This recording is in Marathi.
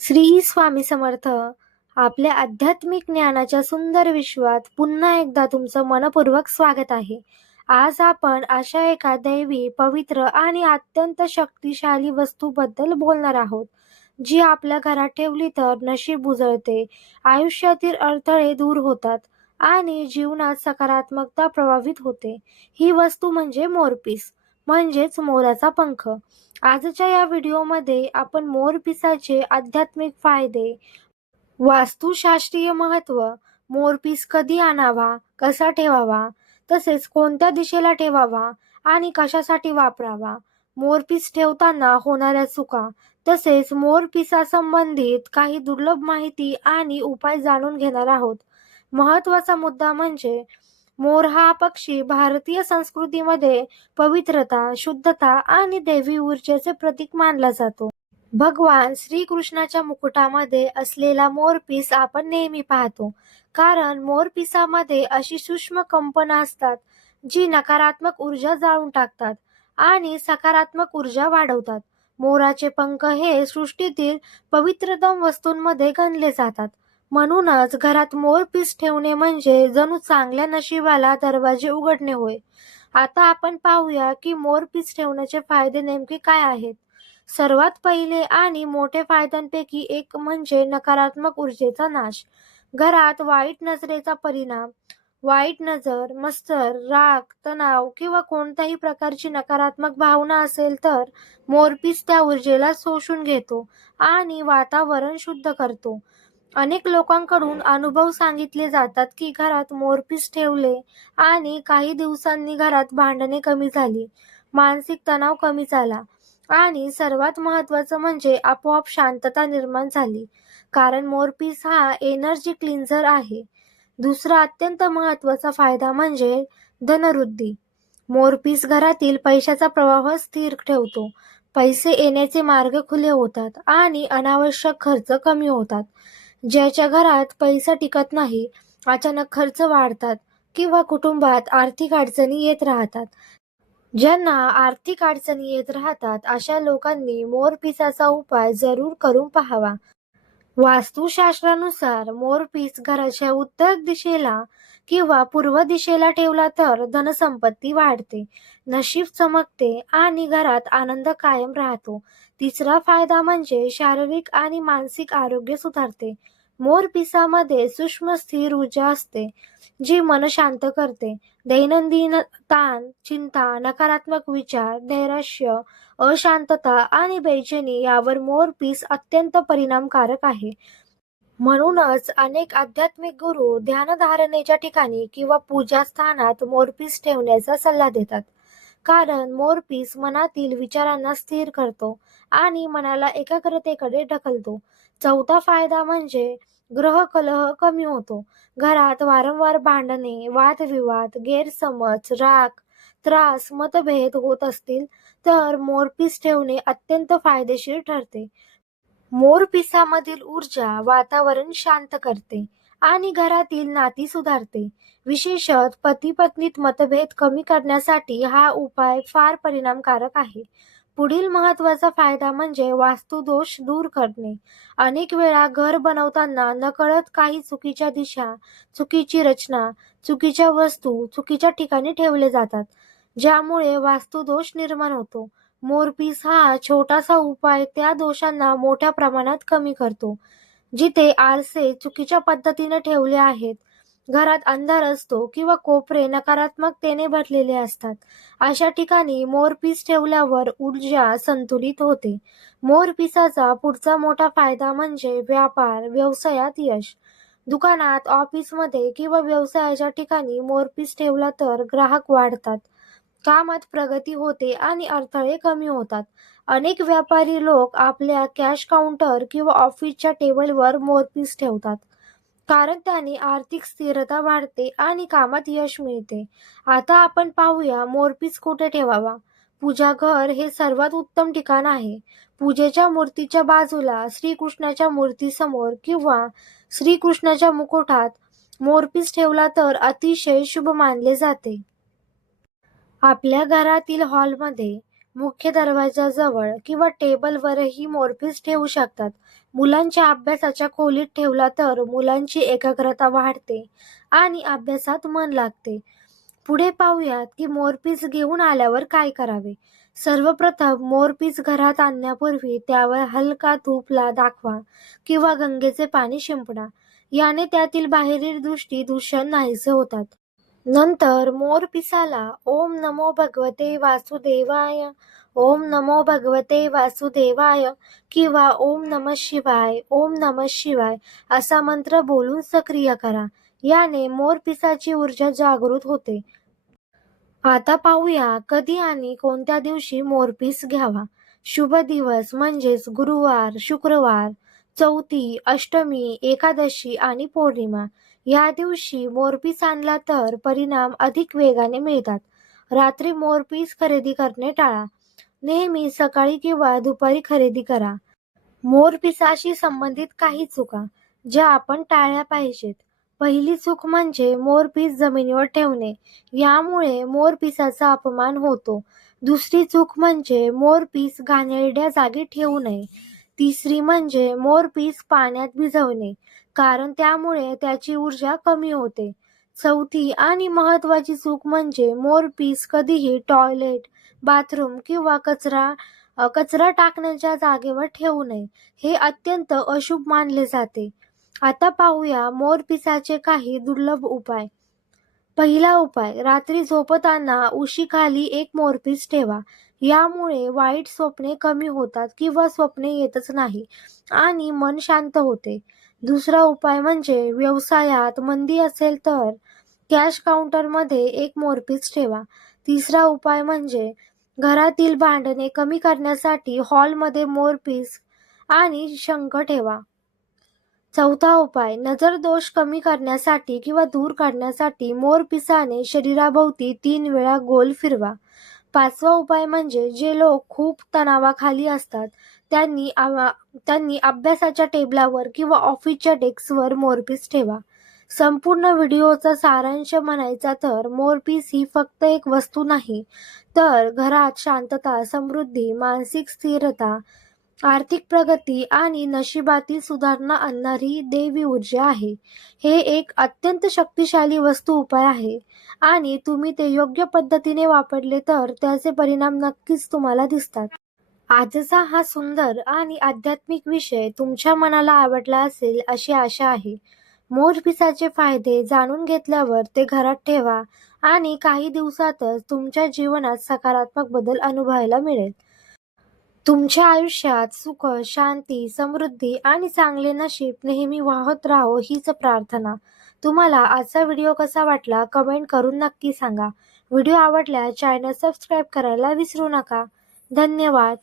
श्री स्वामी समर्थ आपल्या आध्यात्मिक ज्ञानाच्या सुंदर विश्वात पुन्हा एकदा तुमचं मनपूर्वक स्वागत आहे. आज आपण अशा एका दैवी पवित्र आणि अत्यंत शक्तिशाली वस्तूबद्दल बोलणार आहोत जी आपल्या घरात ठेवली तर नशीब उजळते आयुष्यातील अडथळे दूर होतात आणि जीवनात सकारात्मकता प्रभावित होते. ही वस्तू म्हणजे मोरपीस. म्हणजेच मोराचा पंख. आजच्या या व्हिडिओमध्ये आपण मोरपिसाचे आध्यात्मिक फायदे वास्तुशास्त्रीय महत्त्व मोरपीस कधी आणावा कसा ठेवावा तसेच कोणत्या दिशेला ठेवावा आणि कशासाठी वापरावा मोरपीस ठेवताना होणाऱ्या चुका तसेच मोरपिसासंबंधित काही दुर्लभ माहिती आणि उपाय जाणून घेणार आहोत. महत्त्वाचा मुद्दा म्हणजे मोर हा पक्षी भारतीय संस्कृतीमध्ये पवित्रता शुद्धता आणि देवी ऊर्जेचे प्रतीक मानला जातो. भगवान श्रीकृष्णाच्या मुकुटामध्ये असलेला मोरपीस आपण नेहमी पाहतो. कारण मोरपिसामध्ये अशी सूक्ष्म कंपना असतात जी नकारात्मक ऊर्जा जाळून टाकतात आणि सकारात्मक ऊर्जा वाढवतात. मोराचे पंख हे सृष्टीतील पवित्रतम वस्तूंमध्ये गणले जातात. म्हणूनच घरात मोरपीस ठेवणे म्हणजे जणू चांगल्या नशिबाला दरवाजे उघडणे होय. आता आपण पाहूया की मोरपीस ठेवण्याचे फायदे नेमके काय आहेत. सर्वात पहिले आणि मोठे फायद्यांपैकी एक म्हणजे नकारात्मक ऊर्जेचा नाश. घरात वाईट नजरेचा परिणाम वाईट नजर मस्तर राग तणाव किंवा कोणत्याही प्रकारची नकारात्मक भावना असेल तर मोरपीस त्या ऊर्जेला शोषून घेतो आणि वातावरण शुद्ध करतो. अनेक लोकांकडून अनुभव सांगितले जातात की घरात मोरपीस ठेवले आणि काही दिवसांनी घरात भांडणे कमी झाली. मानसिक तणाव कमी झाला आणि सर्वात महत्त्वाचं म्हणजे आपोआप शांतता निर्माण झाली. कारण मोरपीस हा एनर्जी क्लिन्झर आहे. दुसरा अत्यंत महत्त्वाचा फायदा म्हणजे धनवृद्धी. मोरपीस घरातील पैशाचा प्रवाह स्थिर ठेवतो. पैसे येण्याचे मार्ग खुले होतात आणि अनावश्यक खर्च कमी होतात. ज्याच्या घरात पैसा टिकत नाही अचानक खर्च वाढतात किंवा कुटुंबात आर्थिक अडचणी येत राहतात. ज्यांना आर्थिक अडचणी येत राहतात अशा लोकांनी मोरपिसाचा उपाय जरूर करून पाहावा. वास्तुशास्त्रानुसार मोरपीस घराच्या उत्तर दिशेला किंवा पूर्व दिशेला ठेवला तर धनसंपत्ती वाढते नशीब चमकते आणि घरात आनंद कायम राहतो. तिसरा फायदा म्हणजे शारीरिक आणि मानसिक आरोग्य सुधारते. मोरपिसामध्ये सूक्ष्म स्थिर ऊर्जा असते जी मन शांत करते. दैनंदिन ताण चिंता नकारात्मक विचार धैराश्य अशांतता आणि बेचैनी यावर मोरपीस अत्यंत परिणामकारक आहे. म्हणूनच अनेक आध्यात्मिक गुरु ध्यानधारणेच्या ठिकाणी किंवा पूजा स्थानात मोरपीस ठेवण्याचा सल्ला देतात. कारण मोरपीस मनातील विचारांना स्थिर करतो आणि मनाला एकाग्रतेकडे ढकलतो. चौथा फायदा म्हणजे ग्रह कलह कमी होतो. घरात वारंवार भांडणे वादविवाद गैरसमज राग त्रास मतभेद होत असतील तर मोरपीस ठेवणे अत्यंत फायदेशीर ठरते. मोरपिसामधील ऊर्जा वातावरण शांत करते. आणि घरातील नाती सुधारते. विशेषत पती पत्नीत मतभेद कमी करण्यासाठी हा उपाय फार परिणामकारक आहे. पुढील महत्त्वाचा फायदा म्हणजे वास्तुदोष दूर करणे. अनेक वेळा घर बनवताना नकळत काही चुकीच्या दिशा चुकीची रचना चुकीच्या वस्तू चुकीच्या ठिकाणी ठेवले जातात ज्यामुळे वास्तुदोष निर्माण होतो. मोरपीस हा छोटासा उपाय त्या दोषांना मोठ्या प्रमाणात कमी करतो. जिथे आरसे चुकीच्या पद्धतीने ठेवले आहेत. घरात अंधार असतो किंवा कोपरे नकारात्मकतेने भरलेले असतात. अशा ठिकाणी मोरपीस ठेवल्यावर ऊर्जा संतुलित होते. मोरपिसाचा पुढचा मोठा फायदा म्हणजे व्यापार व्यवसायात यश. दुकानात ऑफिसमध्ये किंवा व्यवसायाच्या ठिकाणी मोरपीस ठेवला तर ग्राहक वाढतात. कामात प्रगती होते आणि अडथळे कमी होतात. अनेक व्यापारी लोक आपल्या कॅश काउंटर किंवा ऑफिसच्या टेबलवर मोरपीस ठेवतात. कारण त्याने आर्थिक स्थिरता वाढते आणि कामात यश मिळते. आता आपण पाहूया मोरपीस कुठे ठेवावा? पूजा घर हे सर्वात उत्तम ठिकाण आहे. पूजेच्या मूर्तीच्या बाजूला श्रीकृष्णाच्या मूर्तीसमोर किंवा श्रीकृष्णाच्या मुकुटात मोरपीस ठेवला तर अतिशय शुभ मानले जाते. आपल्या घरातील हॉलमध्ये मुख्य दरवाजाजवळ किंवा टेबलवरही मोरपीस ठेवू शकतात. मुलांच्या अभ्यासाच्या खोलीत ठेवला तर मुलांची एकाग्रता वाढते आणि अभ्यासात मन लागते. पुढे पाहूयात की मोरपीस घेऊन आल्यावर काय करावे? सर्वप्रथम मोरपीस घरात आणण्यापूर्वी त्यावर हलका धूपला दाखवा किंवा गंगेचे पाणी शिंपडा. याने त्यातील बाहेरील दृष्टी दूषण नाहीसे होतात. नंतर मोर पिसाला ओम नमो भगवते वासुदेवाय ओम नमो भगवते वासुदेवाय किंवा ओम नम शिवाय ओम नम शिवाय असा मंत्र बोलून सक्रिय करा. याने मोर पिसाची ऊर्जा जागृत होते. आता पाहूया कधी आणि कोणत्या दिवशी मोरपीस घ्यावा. शुभ दिवस म्हणजेच गुरुवार शुक्रवार चौथी अष्टमी एकादशी आणि पौर्णिमा. या दिवशी मोरपीस आणला तर परिणाम अधिक वेगाने मिळतात. रात्री मोरपीस खरेदी करणे टाळा. नेहमी सकाळी किंवा दुपारी खरेदी करा. मोरपिसाशी संबंधित काही चुका ज्या आपण टाळल्या पाहिजेत. पहिली चूक म्हणजे मोरपीस जमिनीवर ठेवणे. यामुळे मोरपिसाचा अपमान होतो. दुसरी चूक म्हणजे मोरपीस घाणेरड्या जागी ठेवू नये. तिसरी म्हणजे मोरपीस पाण्यात भिजवणे कारण त्यामुळे त्याची ऊर्जा कमी होते. चौथी आणि महत्त्वाची चूक म्हणजे मोरपीस कधीही टॉयलेट बाथरूम किंवा कचरा कचरा टाकण्याच्या जागेवर ठेवू नये. हे अत्यंत अशुभ मानले जाते. आता पाहूया मोरपिसाचे काही दुर्लभ उपाय. पहिला उपाय रात्री झोपताना उशीखाली एक मोरपीस ठेवा. यामुळे वाईट स्वप्ने कमी होतात किंवा स्वप्ने येतच नाही आणि मन शांत होते. दुसरा उपाय म्हणजे व्यवसायात मंदी असेल तर कॅश काउंटरमध्ये एक मोरपीस ठेवा. तिसरा उपाय म्हणजे घरातील भांडणे कमी करण्यासाठी हॉलमध्ये मोरपीस आणि शंख ठेवा. चौथा उपाय नजर दोष कमी करण्यासाठी किंवा दूर करण्यासाठी मोरपिसाने शरीराभोवती तीन वेळा गोल फिरवा. पाचवा उपाय म्हणजे जे लोक खूप तणावाखाली असतात त्यांनी आवा- त्यांनी अभ्यासाच्या टेबलावर किंवा ऑफिसच्या डेस्कवर मोरपीस ठेवा. संपूर्ण व्हिडिओचा सारांश म्हणायचा तर मोरपीस ही फक्त एक वस्तू नाही तर घरात शांतता समृद्धी मानसिक स्थिरता आर्थिक प्रगती आणि नशिबातील सुधारणा आणणारी देवी ऊर्जा आहे. हे एक अत्यंत शक्तिशाली वस्तू उपाय आहे. आणि तुम्ही ते योग्य पद्धतीने वापरले तर त्याचे परिणाम नक्कीच तुम्हाला दिसतात. आजचा हा सुंदर आणि आध्यात्मिक विषय तुमच्या मनाला आवडला असेल अशी आशा आहे. मोरपिसाचे फायदे जाणून घेतल्यावर ते घरात ठेवा आणि काही दिवसातच तुमच्या जीवनात सकारात्मक बदल अनुभवायला मिळेल. तुमच्या आयुष्यात सुख शांती समृद्धी आणि चांगले नशीब नेहमी वाहत राहो हीच प्रार्थना. तुम्हाला आजचा व्हिडिओ कसा वाटला कमेंट करून नक्की सांगा. व्हिडिओ आवडल्यास चॅनल सबस्क्राईब करायला विसरू नका. धन्यवाद.